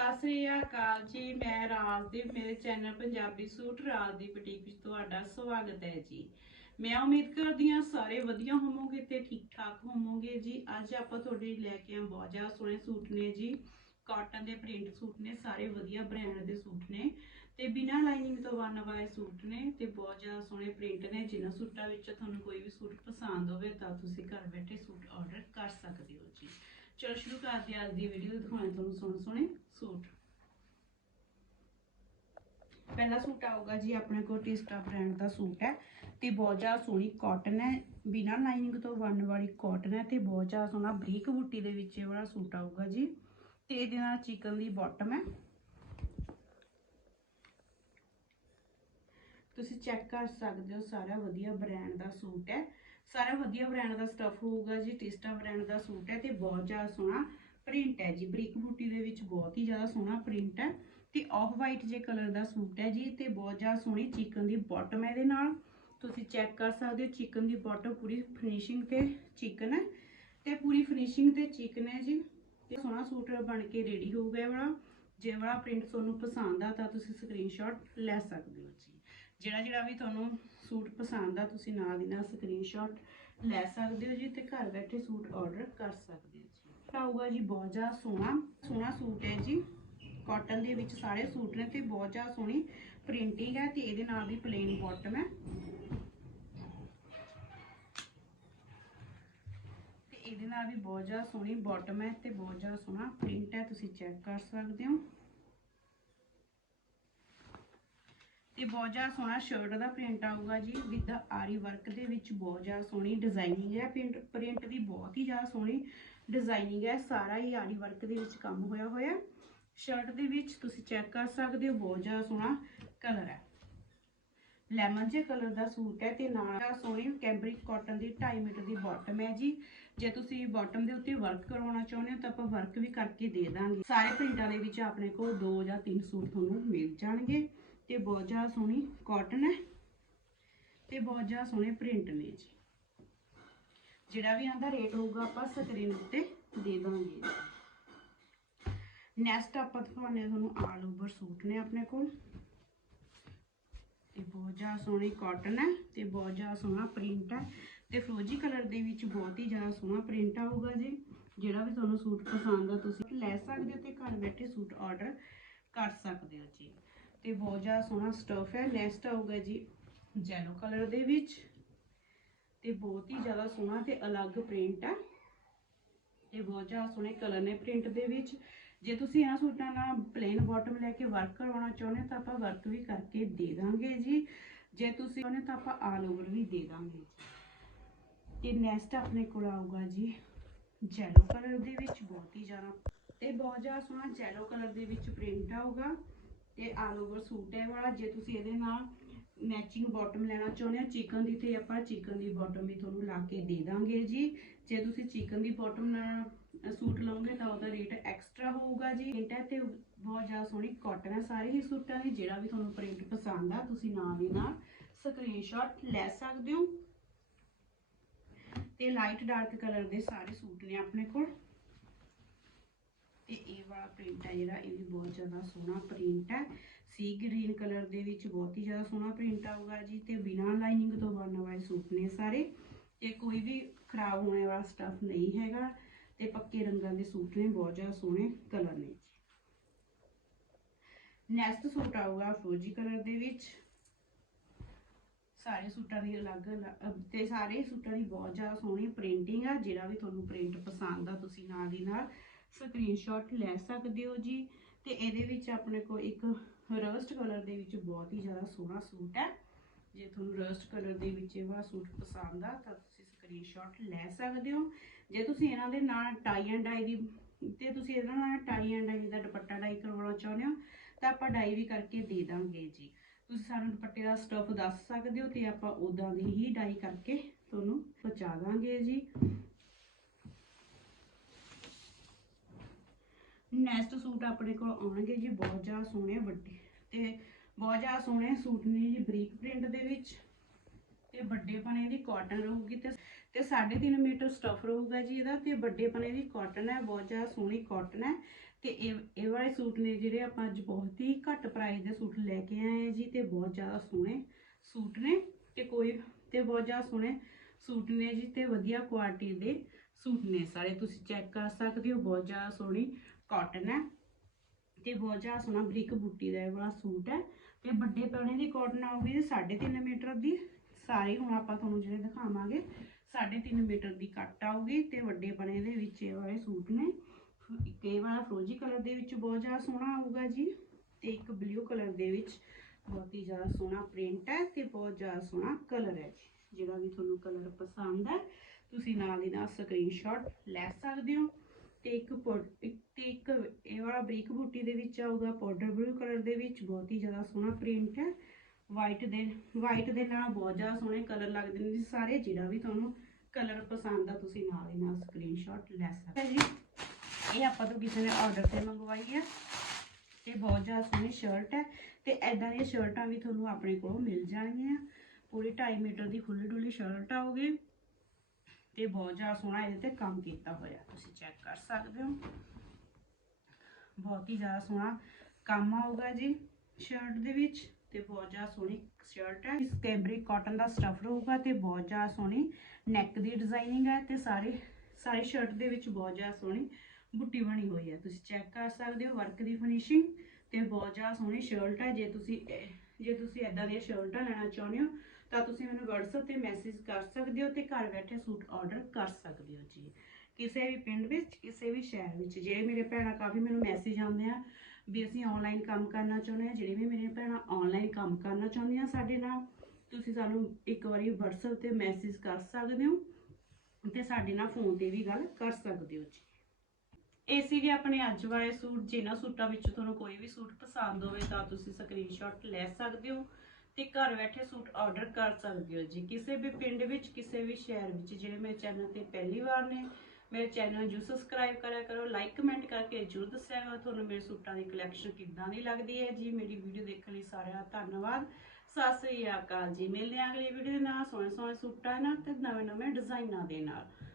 ਸਤਿ ਸ੍ਰੀ ਅਕਾਲ ਜੀ, ਮੈਂ ਰਾਜਦੀਪ ਮੇਰੇ channel Punjabi suit Rajdeep boutique ਵਿੱਚ ਤੁਹਾਡਾ ਸਵਾਗਤ ਹੈ ਜੀ। ਮੈਂ ਉਮੀਦ ਕਰਦੀ ਹਾਂ ਸਾਰੇ ਵਧੀਆ ਹੋਵੋਗੇ ਤੇ ਠੀਕ ਠਾਕ ਹੋਵੋਗੇ ਜੀ। ਅੱਜ ਆਪਾਂ ਤੁਹਾਡੇ ਲਈ ਲੈ ਕੇ ਆਏ ਬਹੁਤ ਜ਼ਿਆਦਾ ਸੋਹਣੇ ਸੂਟ ਨੇ ਜੀ। ਕਾਟਨ ਦੇ ਪ੍ਰਿੰਟ ਸੂਟ ਨੇ, ਸਾਰੇ ਵਧੀਆ ਬ੍ਰਾਂਡ ਦੇ ਸੂਟ ਨੇ ਤੇ ਬਿਨਾਂ ਲਾਈਨਿੰਗ ਤੋਂ ਬਣਨ ਵਾਲੇ ਸੂਟ ਨੇ ਤੇ ਬਹੁਤ ਜ਼ਿਆਦਾ ਸੋਹਣੇ ਪ੍ਰਿੰਟ ਨੇ। ਜਿਨ੍ਹਾਂ ਸੂਟਾਂ ਵਿੱਚ ਤੁਹਾਨੂੰ ਕੋਈ ਵੀ ਸੂਟ ਪਸੰਦ ਹੋਵੇ ਤਾਂ ਤੁਸੀਂ ਘਰ ਬੈਠੇ ਸੂਟ ਆਰਡਰ ਕਰ ਸਕਦੇ ਹੋ ਜੀ। ਚਲੋ ਸ਼ੁਰੂ ਕਰਦੇ ਹਾਂ ਅੱਜ ਦੀ ਵੀਡੀਓ ਦਿਖਾਉਣੇ ਤੁਹਾਨੂੰ ਸੋਹਣੇ ਸੋਹਣੇ ਸੂਟ। ਪਹਿਲਾ ਸੂਟ ਆਊਗਾ ਜੀ ਆਪਣੇ ਕੋਲ ਟਿਸਟਾ ਬ੍ਰਾਂਡ ਦਾ ਸੂਟ ਹੈ ਤੇ ਬਹੁਤ ਜ਼ਿਆਦਾ ਸੋਹਣੀ ਕਾਟਨ ਹੈ। ਬਿਨਾਂ ਲਾਈਨਿੰਗ ਤੋਂ ਬਣਨ ਵਾਲੀ ਕਾਟਨ ਹੈ ਤੇ ਬਹੁਤ ਜ਼ਿਆਦਾ ਸੋਹਣਾ ਬਰੀਕ ਬੂਟੀ ਦੇ ਵਿੱਚ ਇਹ ਵਾਲਾ ਸੂਟ ਆਊਗਾ ਜੀ। ਤੇ ਇਹਦੇ ਨਾਲ ਚਿਕਨ ਦੀ ਬਾਟਮ ਹੈ। ਤੁਸੀਂ ਚੈੱਕ ਕਰ ਸਕਦੇ ਹੋ ਸਾਰਾ ਵਧੀਆ ਬ੍ਰਾਂਡ ਦਾ ਸੂਟ ਹੈ। ਸਾਰਾ ਵਧੀਆ ਬ੍ਰਾਂਡ ਦਾ ਸਟਫ ਹੋਊਗਾ ਜੀ, ਟਿਸਟਾ ਬ੍ਰਾਂਡ ਦਾ ਸੂਟ ਹੈ ਤੇ ਬਹੁਤ ਜ਼ਿਆਦਾ ਸੋਹਣਾ ਪ੍ਰਿੰਟ ਹੈ ਜੀ, ਬਰੀਕ ਬੂਟੀ ਦੇ ਵਿੱਚ ਬਹੁਤ ਹੀ ਜ਼ਿਆਦਾ ਸੋਹਣਾ ਪ੍ਰਿੰਟ ਹੈ ਤੇ ਆਫ ਵਾਈਟ ਜੇ ਕਲਰ ਦਾ ਸੂਟ ਹੈ ਜੀ, ਤੇ ਬਹੁਤ ਜ਼ਿਆਦਾ ਸੋਹਣੀ ਚਿਕਨ ਦੀ ਬਾਟਮ ਹੈ ਇਹਦੇ ਨਾਲ। ਤੁਸੀਂ ਚੈੱਕ ਕਰ ਸਕਦੇ ਹੋ ਚਿਕਨ ਦੀ ਬਾਟਮ ਪੂਰੀ ਫਿਨਿਸ਼ਿੰਗ ਤੇ ਚਿਕਨ ਹੈ ਤੇ ਪੂਰੀ ਫਿਨਿਸ਼ਿੰਗ ਤੇ ਚਿਕਨ ਹੈ ਜੀ। ਤੇ ਸੋਹਣਾ ਸੂਟ ਬਣ ਕੇ ਰੈਡੀ ਹੋਊਗਾ ਗਿਆ ਵਾਲਾ। ਜੇ ਵਾਲਾ ਪ੍ਰਿੰਟ ਤੁਹਾਨੂੰ ਪਸੰਦ ਆ ਤਾਂ ਤੁਸੀਂ ਸਕਰੀਨਸ਼ਾਟ ਲੈ ਸਕਦੇ ਹੋ ਜੀ। ਜਿਹੜਾ ਜਿਹੜਾ ਵੀ ਤੁਹਾਨੂੰ ਸੂਟ ਪਸੰਦ ਆ, ਤੁਸੀਂ ਨਾਲ ਦੀ ਨਾਲ ਸਕਰੀਨਸ਼ਾਟ ਲੈ ਸਕਦੇ ਹੋ ਜੀ ਤੇ ਘਰ ਬੈਠੇ ਸੂਟ ਆਰਡਰ ਕਰ ਸਕਦੇ ਹੋ ਜੀ। ਆਊਗਾ ਜੀ ਬਹੁਤ ਜ਼ਿਆਦਾ ਸੋਹਣਾ ਸੋਹਣਾ ਸੂਟ ਹੈ ਜੀ। ਕਾਟਨ ਦੇ ਵਿੱਚ ਸਾਰੇ ਸੂਟ ਨੇ ਤੇ ਬਹੁਤ ਜ਼ਿਆਦਾ ਸੋਹਣੀ ਪ੍ਰਿੰਟਿੰਗ ਹੈ ਤੇ ਇਹਦੇ ਨਾਲ ਦੀ ਪਲੇਨ ਬਾਟਮ ਹੈ। ਇਹਦੇ ਨਾਲ ਵੀ ਬਹੁਤ ਜ਼ਿਆਦਾ ਸੋਹਣੀ ਬਾਟਮ ਹੈ ਤੇ ਬਹੁਤ ਜ਼ਿਆਦਾ ਸੋਹਣਾ ਪ੍ਰਿੰਟ ਹੈ, ਤੁਸੀਂ ਚੈੱਕ ਕਰ ਸਕਦੇ ਹੋ। ਇਹ ਬਹੁਤ ਜ਼ਿਆਦਾ ਸੋਹਣਾ ਸ਼ਰਟ ਦਾ ਪ੍ਰਿੰਟ ਆਊਗਾ ਜੀ ਵਿਦ ਆਰੀ ਵਰਕ ਦੇ ਵਿੱਚ ਬਹੁਤ ਜ਼ਿਆਦਾ ਸੋਹਣੀ ਡਿਜ਼ਾਈਨਿੰਗ ਹੈ ਪ੍ਰਿੰਟ ਪ੍ਰਿੰਟ ਦੀ ਬਹੁਤ ਹੀ ਜ਼ਿਆਦਾ ਸੋਹਣੀ ਡਿਜ਼ਾਈਨਿੰਗ ਹੈ, ਸਾਰਾ ਹੀ ਆਰੀ ਵਰਕ ਦੇ ਵਿੱਚ ਕੰਮ ਹੋਇਆ ਹੋਇਆ। ਸ਼ਰਟ ਦੇ ਵਿੱਚ ਤੁਸੀਂ ਚੈੱਕ ਕਰ ਸਕਦੇ ਹੋ, ਬਹੁਤ ਜ਼ਿਆਦਾ ਸੋਹਣਾ ਕਲਰ ਹੈ। ਲੈਮਨ ਜੇ ਕਲਰ ਦਾ ਸੂਟ ਹੈ ਤੇ ਨਾਲ ਸੋਹਣੀ ਕੈਂਬਰਿਕ ਕਾਟਨ ਦੀ 2.5 ਮੀਟਰ ਦੀ ਬਾਟਮ ਹੈ ਜੀ। ਜੇ ਤੁਸੀਂ ਬਾਟਮ ਦੇ ਉੱਤੇ ਵਰਕ ਕਰਵਾਉਣਾ ਚਾਹੁੰਦੇ ਹੋ ਤਾਂ ਆਪਾਂ ਵਰਕ ਵੀ ਕਰਕੇ ਦੇ ਦਾਂਗੇ। ਸਾਰੇ ਪ੍ਰਿੰਟਾਂ ਦੇ ਵਿੱਚ ਆਪਣੇ ਕੋਲ 2 ਜਾਂ 3 ਸੂਟ ਤੁਹਾਨੂੰ ਮਿਲ ਜਾਣਗੇ। ਤੇ ਬਹੁਤ ਜ਼ਿਆਦਾ ਸੋਹਣੀ ਕਾਟਨ ਹੈ ਤੇ ਬਹੁਤ ਜ਼ਿਆਦਾ ਸੋਹਣੇ ਪ੍ਰਿੰਟ ਨੇ ਜੀ। ਜਿਹੜਾ ਵੀ ਆਂਦਾ ਰੇਟ ਹੋਊਗਾ ਆਪਾਂ ਸਕਰੀਨ ਉੱਤੇ ਦੇ ਦਾਂਗੇ। ਨੈਕਸਟ ਆਪਾਂ ਦਿਖਾਉਣੇ ਤੁਹਾਨੂੰ ਆਲ ਓਵਰ ਸੂਟ ਨੇ ਆਪਣੇ ਕੋਲ। ਤੇ ਬਹੁਤ ਜ਼ਿਆਦਾ ਸੋਹਣੀ ਕਾਟਨ ਹੈ ਤੇ ਬਹੁਤ ਜ਼ਿਆਦਾ ਸੋਹਣਾ ਪ੍ਰਿੰਟ ਹੈ। ਤੇ ਫਰੋਜੀ ਕਲਰ ਦੇ ਵਿੱਚ ਬਹੁਤ ਹੀ ਜ਼ਿਆਦਾ ਸੋਹਣਾ ਪ੍ਰਿੰਟ ਆਊਗਾ ਜੀ। ਜਿਹੜਾ ਵੀ ਤੁਹਾਨੂੰ ਸੂਟ ਪਸੰਦ ਆ ਤੁਸੀਂ ਲੈ ਸਕਦੇ ਹੋ ਤੇ ਘਰ ਬੈਠੇ ਸੂਟ ਆਰਡਰ ਕਰ ਸਕਦੇ ਹੋ ਜੀ। ਤੇ ਬਹੁਤ ਜ਼ਿਆਦਾ ਸੋਹਣਾ ਸਟਫ ਹੈ। ਨੈਕਸਟ ਆਊਗਾ ਜੀ ਜੈਲੋ ਕਲਰ ਦੇ ਵਿੱਚ। ਤੇ ਬਹੁਤ ਹੀ ਜ਼ਿਆਦਾ ਸੋਹਣਾ ਤੇ ਅਲੱਗ ਪ੍ਰਿੰਟ ਹੈ। ਤੇ ਬਹੁਤ ਜ਼ਿਆਦਾ ਸੋਹਣੇ ਕਲਰ ਨੇ ਪ੍ਰਿੰਟ ਦੇ ਵਿੱਚ। ਜੇ ਤੁਸੀਂ ਇਹਨਾਂ ਸੂਟਾਂ ਨਾਲ ਪਲੇਨ ਬਾਟਮ ਲੈ ਕੇ ਵਰਕ ਕਰਵਾਉਣਾ ਚਾਹੁੰਦੇ ਤਾਂ ਆਪਾਂ ਵਰਕ ਵੀ ਕਰਕੇ ਦੇ ਦਾਂਗੇ ਜੀ। ਜੇ ਤੁਸੀਂ ਚਾਹੁੰਦੇ ਤਾਂ ਆਪਾਂ ਆਲ ਓਵਰ ਵੀ ਦੇ ਦਾਂਗੇ। ਤੇ ਨੈਕਸਟ ਆਪਣੇ ਕੋਲ ਆਊਗਾ ਜੀ ਜੈਲੋ ਕਲਰ ਦੇ ਵਿੱਚ। ਬਹੁਤ ਹੀ ਜ਼ਿਆਦਾ ਤੇ ਬਹੁਤ ਜ਼ਿਆਦਾ ਸੋਹਣਾ ਜੈਲੋ ਕਲਰ ਦੇ ਵਿੱਚ ਪ੍ਰਿੰਟ ਆਊਗਾ। ਤੇ ਆਲ ਓਵਰ ਸੂਟ ਹੈ ਵਾਲਾ, ਜੇ ਤੁਸੀਂ ਇਹਦੇ ਨਾਲ ਮੈਚਿੰਗ ਬਾਟਮ ਲੈਣਾ ਚਾਹੁੰਦੇ ਹੋ ਚਿਕਨ ਦੀ ਤੇ ਆਪਾਂ ਚਿਕਨ ਦੀ ਬਾਟਮ ਵੀ ਤੁਹਾਨੂੰ ਲਾ ਕੇ ਦੇ ਦਾਂਗੇ ਜੀ। ਜੇ ਤੁਸੀਂ ਚਿਕਨ ਦੀ ਬਾਟਮ ਨਾਲ ਸੂਟ ਲਓਗੇ ਤਾਂ ਉਹਦਾ ਰੇਟ ਐਕਸਟਰਾ ਹੋਊਗਾ ਜੀ। ਰੇਟ ਹੈ ਤੇ ਬਹੁਤ ਜ਼ਿਆਦਾ ਸੋਹਣੀ ਕਾਟਨ ਹੈ, ਸਾਰੇ ਹੀ ਸੂਟਾਂ ਦੀ, ਜਿਹੜਾ ਵੀ ਤੁਹਾਨੂੰ ਪ੍ਰਿੰਟ ਪਸੰਦ ਆ, ਤੁਸੀਂ ਨਾਲ ਦੀ ਨਾਲ ਸਕਰੀਨਸ਼ਾਟ ਲੈ ਸਕਦੇ ਹੋ। ਤੇ ਲਾਈਟ ਡਾਰਕ ਕਲਰ ਦੇ ਸਾਰੇ ਸੂਟ ਨੇ ਆਪਣੇ ਕੋਲ। ਤੇ ਇਹ ਵਾਲਾ ਪ੍ਰਿੰਟ ਹੈ ਜਿਹੜਾ, ਇਹ ਵੀ ਬਹੁਤ ਜ਼ਿਆਦਾ ਸੋਹਣਾ ਪ੍ਰਿੰਟ ਹੈ। ਸੀ ਗ੍ਰੀਨ ਕਲਰ ਦੇ ਵਿੱਚ ਬਹੁਤ ਹੀ ਜ਼ਿਆਦਾ ਸੋਹਣਾ ਪ੍ਰਿੰਟ ਆਊਗਾ ਜੀ ਤੇ ਬਿਨਾਂ ਲਾਈਨਿੰਗ ਤੋਂ ਬਣਨ ਵਾਲੇ ਸੂਟ ਨੇ ਸਾਰੇ। ਤੇ ਕੋਈ ਵੀ ਖਰਾਬ ਹੋਣੇ ਵਾਲਾ ਸਟਫ ਨਹੀਂ ਹੈਗਾ ਤੇ ਪੱਕੇ ਰੰਗਾਂ ਦੇ ਸੂਟ ਨੇ, ਬਹੁਤ ਜ਼ਿਆਦਾ ਸੋਹਣੇ ਕਲਰ ਨੇ ਨੈਕਸਟ ਸੂਟ ਆਊਗਾ ਫਰੋਜੀ ਕਲਰ ਦੇ ਵਿੱਚ। ਸਾਰੇ ਸੂਟਾਂ ਦੀ ਅਲੱਗ ਤੇ ਸਾਰੇ ਸੂਟਾਂ ਦੀ ਬਹੁਤ ਜ਼ਿਆਦਾ ਸੋਹਣੀ ਪ੍ਰਿੰਟਿੰਗ ਆ, ਜਿਹੜਾ ਵੀ ਤੁਹਾਨੂੰ ਪ੍ਰਿੰਟ ਪਸੰਦ ਆ, ਤੁਸੀਂ ਨਾਲ ਦੀ ਨਾਲ ਸਕਰੀਨਸ਼ਾਟ ਲੈ ਸਕਦੇ ਹੋ ਜੀ। ਤੇ ਇਹਦੇ ਵਿੱਚ ਆਪਣੇ ਕੋਲ ਇੱਕ ਰਸਟ ਕਲਰ ਦੇ ਵਿੱਚ ਬਹੁਤ ਹੀ ਜ਼ਿਆਦਾ ਸੋਹਣਾ ਸੂਟ ਹੈ। ਜੇ ਤੁਹਾਨੂੰ ਰਸਟ ਕਲਰ ਦੇ ਵਿੱਚ ਇਹ ਵਾਲਾ ਸੂਟ ਪਸੰਦ ਆ, ਤਾਂ ਤੁਸੀਂ ਸਕਰੀਨਸ਼ਾਟ ਲੈ ਸਕਦੇ ਹੋ। ਜੇ ਤੁਸੀਂ ਇਹਨਾਂ ਦੇ ਨਾਲ ਟਾਈ ਐਂਡ ਡਾਈ ਦੀ ਤੇ ਤੁਸੀਂ ਇਹਨਾਂ ਨਾਲ ਟਾਈ ਐਂਡ ਡਾਈ ਦਾ ਦੁਪੱਟਾ ਡਾਈ ਕਰਵਾਉਣਾ ਚਾਹੁੰਦੇ ਹੋ, ਤਾਂ ਆਪਾਂ ਡਾਈ ਵੀ ਕਰਕੇ ਦੇ ਦਾਂਗੇ ਜੀ। ਤੁਸੀਂ ਸਾਨੂੰ ਦੁਪੱਟੇ ਦਾ ਸਟਫ ਦੱਸ ਸਕਦੇ ਹੋ ਤੇ ਆਪਾਂ ਉਦਾਂ ਦੀ ਹੀ ਡਾਈ ਕਰਕੇ ਤੁਹਾਨੂੰ ਪਹੁੰਚਾ ਦਾਂਗੇ ਜੀ। ਨੈਕਸਟ ਸੂਟ ਆਪਣੇ ਕੋਲ ਆਉਣਗੇ ਜੀ, ਬਹੁਤ ਜ਼ਿਆਦਾ ਸੋਹਣੇ ਵੱਡੇ। ਤੇ ਬਹੁਤ ਜ਼ਿਆਦਾ ਸੋਹਣੇ ਸੂਟ ਨੇ ਜੀ, ਬਰੀਕ ਪ੍ਰਿੰਟ ਦੇ ਵਿੱਚ। ਤੇ ਵੱਡੇ ਪਨੇ ਦੀ ਕਾਟਨ ਰਹੂਗੀ ਤੇ ਤੇ 3.5 ਮੀਟਰ ਸਟਫ ਰਹੂਗਾ ਜੀ ਇਹਦਾ ਤੇ ਵੱਡੇ ਪਨੇ ਦੀ ਕਾਟਨ ਹੈ, ਬਹੁਤ ਜ਼ਿਆਦਾ ਸੋਹਣੀ ਕਾਟਨ ਹੈ। ਤੇ ਇਹ ਇਹ ਵਾਲੇ ਸੂਟ ਨੇ ਜਿਹੜੇ ਆਪਾਂ ਅੱਜ ਬਹੁਤ ਹੀ ਘੱਟ ਪ੍ਰਾਈਸ ਦੇ ਸੂਟ ਲੈ ਕੇ ਆਏ ਆ ਜੀ ਤੇ ਬਹੁਤ ਜ਼ਿਆਦਾ ਸੋਹਣੇ ਸੂਟ ਨੇ। ਤੇ ਕੋਈ, ਤੇ ਬਹੁਤ ਜ਼ਿਆਦਾ ਸੋਹਣੇ ਸੂਟ ਨੇ ਜੀ ਤੇ ਵਧੀਆ ਕੁਆਲਿਟੀ ਦੇ ਸੂਟ ਨੇ ਸਾਰੇ। ਤੁਸੀਂ ਚੈੱਕ ਕਰ ਸਕਦੇ ਹੋ, ਬਹੁਤ ਜ਼ਿਆਦਾ ਸੋਹਣੀ ਕਾਟਨ ਹੈ। ਤੇ ਬਹੁਤ ਜ਼ਿਆਦਾ ਸੋਹਣਾ ਬਰੀਕ ਬੂਟੀ ਦਾ ਇਹ ਵਾਲਾ ਸੂਟ ਹੈ। ਤੇ ਵੱਡੇ ਪੈਣੇ ਦੀ ਕਾਟਨ ਆਊਗੀ 3.5 ਮੀਟਰ ਦੀ। ਸਾਰੀ ਹੁਣ ਆਪਾਂ ਤੁਹਾਨੂੰ ਜਿਹੜੇ ਦਿਖਾਵਾਂਗੇ 3.5 ਮੀਟਰ ਦੀ ਕੱਟ ਆਊਗੀ ਤੇ ਵੱਡੇ ਪਣੇ ਦੇ ਵਿੱਚ ਇਹ ਵਾਲੇ ਸੂਟ ਨੇ। ਇੱਕ ਇਹ ਵਾਲਾ ਫਰੋਜੀ ਕਲਰ ਦੇ ਵਿੱਚ ਬਹੁਤ ਜ਼ਿਆਦਾ ਸੋਹਣਾ ਆਊਗਾ ਜੀ ਤੇ ਇੱਕ ਬਲੂ ਕਲਰ ਦੇ ਵਿੱਚ ਬਹੁਤ ਹੀ ਜ਼ਿਆਦਾ ਸੋਹਣਾ ਪ੍ਰਿੰਟ ਹੈ ਤੇ ਬਹੁਤ ਜ਼ਿਆਦਾ ਸੋਹਣਾ ਕਲਰ ਹੈ ਜੀ। ਜਿਹੜਾ ਵੀ ਤੁਹਾਨੂੰ ਕਲਰ ਪਸੰਦ ਹੈ, ਤੁਸੀਂ ਨਾਲ ਦੀ ਨਾਲ ਸਕਰੀਨਸ਼ਾਟ ਲੈ ਸਕਦੇ ਹੋ। ਤੇ ਇੱਕ ਪੌਡ- ਇੱਕ ਤੇ ਇੱਕ ਇਹ ਵਾਲਾ ਬਰੀਕ ਬੂਟੀ ਦੇ ਵਿੱਚ ਆਊਗਾ ਪਾਊਡਰ ਬਲੂ ਕਲਰ ਦੇ ਵਿੱਚ, ਬਹੁਤ ਹੀ ਜ਼ਿਆਦਾ ਸੋਹਣਾ ਪ੍ਰਿੰਟ ਹੈ। ਵਾਈਟ ਦੇ ਵਾਈਟ ਦੇ ਨਾਲ ਬਹੁਤ ਜ਼ਿਆਦਾ ਸੋਹਣੇ ਕਲਰ ਲੱਗਦੇ ਨੇ ਜੀ ਸਾਰੇ, ਜਿਹੜਾ ਵੀ ਤੁਹਾਨੂੰ ਕਲਰ ਪਸੰਦ ਆ, ਤੁਸੀਂ ਨਾਲ ਹੀ ਨਾਲ ਸਕਰੀਨਸ਼ਾਟ ਲੈ ਸਕਦੇ ਜੀ। ਇਹ ਆਪਾਂ ਤੋਂ ਕਿਸੇ ਨੇ ਆਰਡਰ ਤੇ ਮੰਗਵਾਈ ਹੈ ਤੇ ਬਹੁਤ ਜ਼ਿਆਦਾ ਸੋਹਣੀ ਸ਼ਰਟ ਹੈ ਤੇ ਐਦਾਂ ਦੀਆਂ ਸ਼ਰਟਾਂ ਵੀ ਤੁਹਾਨੂੰ ਆਪਣੇ ਕੋਲੋਂ ਮਿਲ ਜਾਣਗੀਆਂ। ਪੂਰੀ 2.5 ਮੀਟਰ ਦੀ ਖੁੱਲੀ ਡੁੱਲੀ ਸ਼ਰਟ ਆਉਗੀ ਤੇ ਬਹੁਤ ਜ਼ਿਆਦਾ ਸੋਹਣਾ ਇਹਦੇ ਤੇ ਕੰਮ ਕੀਤਾ ਹੋਇਆ। ਤੁਸੀਂ ਚੈੱਕ ਕਰ ਸਕਦੇ ਹੋ। ਬਹੁਤ ਹੀ ਜ਼ਿਆਦਾ ਸੋਹਣਾ ਕੰਮ ਆਊਗਾ ਜੀ ਸ਼ਰਟ ਦੇ ਵਿੱਚ ਤੇ ਬਹੁਤ ਜ਼ਿਆਦਾ ਸੋਹਣੀ ਸ਼ਰਟ ਹੈ। ਇਸ ਕੈਬਰਿਕ ਕਾਟਨ ਦਾ ਸਟਫ ਰਹੂਗਾ ਤੇ ਬਹੁਤ ਜ਼ਿਆਦਾ ਸੋਹਣੀ ਨੈਕ ਦੀ ਡਿਜ਼ਾਈਨਿੰਗ ਹੈ ਤੇ ਸਾਰੇ, ਸਾਰੀ ਸ਼ਰਟ ਦੇ ਵਿੱਚ ਬਹੁਤ ਜ਼ਿਆਦਾ ਸੋਹਣੀ ਬੁੱਟੀ ਬਣੀ ਹੋਈ ਹੈ। ਤੁਸੀਂ ਚੈੱਕ ਕਰ ਸਕਦੇ ਹੋ ਵਰਕ ਦੀ ਫਿਨਿਸ਼ਿੰਗ ਤੇ ਬਹੁਤ ਜ਼ਿਆਦਾ ਸੋਹਣੀ ਸ਼ਰਟ ਹੈ। ਜੇ ਤੁਸੀਂ ਜੇ ਤੁਸੀਂ ਐਦਾਂ ਦੀਆਂ ਸ਼ਰਟਾਂ ਲੈਣਾ ਚਾਹੁੰਦੇ ਹੋ, ਤਾਂ ਤੁਸੀਂ ਮੈਨੂੰ WhatsApp ਤੇ ਮੈਸੇਜ ਕਰ ਸਕਦੇ ਹੋ ਤੇ ਘਰ ਬੈਠੇ ਸੂਟ ਆਰਡਰ ਕਰ ਸਕਦੇ ਹੋ ਜੀ। ਕਿਸੇ ਵੀ ਪਿੰਡ ਵਿੱਚ, ਕਿਸੇ ਵੀ ਸ਼ਹਿਰ ਵਿੱਚ, ਜਿਹੜੇ ਮੇਰੇ ਭੈਣਾਂ ਕਾਫੀ ਮੈਨੂੰ ਮੈਸੇਜ ਆਉਂਦੇ ਆ ਵੀ ਅਸੀਂ ਆਨਲਾਈਨ ਕੰਮ ਕਰਨਾ ਚਾਹੁੰਦੇ ਆ ਜਿਹੜੇ ਵੀ ਮੇਰੀਆਂ ਭੈਣਾਂ ਆਨਲਾਈਨ ਕੰਮ ਕਰਨਾ ਚਾਹੁੰਦੀਆਂ ਸਾਡੇ ਨਾਲ, ਤੁਸੀਂ ਸਾਨੂੰ ਇੱਕ ਵਾਰੀ WhatsApp ਤੇ ਮੈਸੇਜ ਕਰ ਸਕਦੇ ਹੋ ਤੇ ਸਾਡੇ ਨਾਲ ਫੋਨ ਤੇ ਵੀ ਗੱਲ ਕਰ ਸਕਦੇ ਹੋ ਜੀ। ਇਹ ਸੀਗੇ ਆਪਣੇ ਅੱਜ ਵਾਲੇ ਸੂਟ, ਜਿਨ੍ਹਾਂ ਸੂਟਾਂ ਵਿੱਚ ਤੁਹਾਨੂੰ ਕੋਈ ਵੀ ਸੂਟ ਪਸੰਦ ਹੋਵੇ ਤਾਂ ਤੁਸੀਂ ਸਕਰੀਨਸ਼ਾਟ ਲੈ ਸਕਦੇ ਹੋ ਤੇ ਘਰ ਬੈਠੇ ਸੂਟ ਆਰਡਰ ਕਰ ਸਕਦੇ ਹੋ ਜੀ। ਕਿਸੇ ਵੀ ਪਿੰਡ ਵਿੱਚ, ਕਿਸੇ ਵੀ ਸ਼ਹਿਰ ਵਿੱਚ, ਜਿਹੜੇ ਮੇਰੇ ਚੈਨਲ ਤੇ ਪਹਿਲੀ ਵਾਰ ਨੇ, ਮੇਰੇ ਚੈਨਲ ਨੂੰ ਸਬਸਕ੍ਰਾਈਬ ਕਰਿਆ ਕਰੋ ਲਾਈਕ ਕਮੈਂਟ ਕਰਕੇ ਜਰੂਰ ਦੱਸਿਆ ਕਰੋ। ਤੁਹਾਨੂੰ ਮੇਰੇ ਸੂਟਾਂ ਦੀ ਕਲੈਕਸ਼ਨ ਕਿੱਦਾਂ ਦੀ ਲੱਗਦੀ ਹੈ ਜੀ? ਮੇਰੀ ਵੀਡੀਓ ਦੇਖਣ ਲਈ ਸਾਰਿਆਂ ਦਾ ਧੰਨਵਾਦ। ਸਤਿ ਸ੍ਰੀ ਅਕਾਲ ਜੀ। ਮਿਲਦੇ ਹਾਂ ਅਗਲੀ ਵੀਡੀਓ ਦੇ ਨਾਲ। ਸੋਹਣੇ ਸੋਹਣੇ ਸੂਟਾਂ ਨਾਲ ਤੇ ਨਵੇਂ ਨਵੇਂ ਡਿਜ਼ਾਈਨਾਂ ਦੇ ਨਾਲ।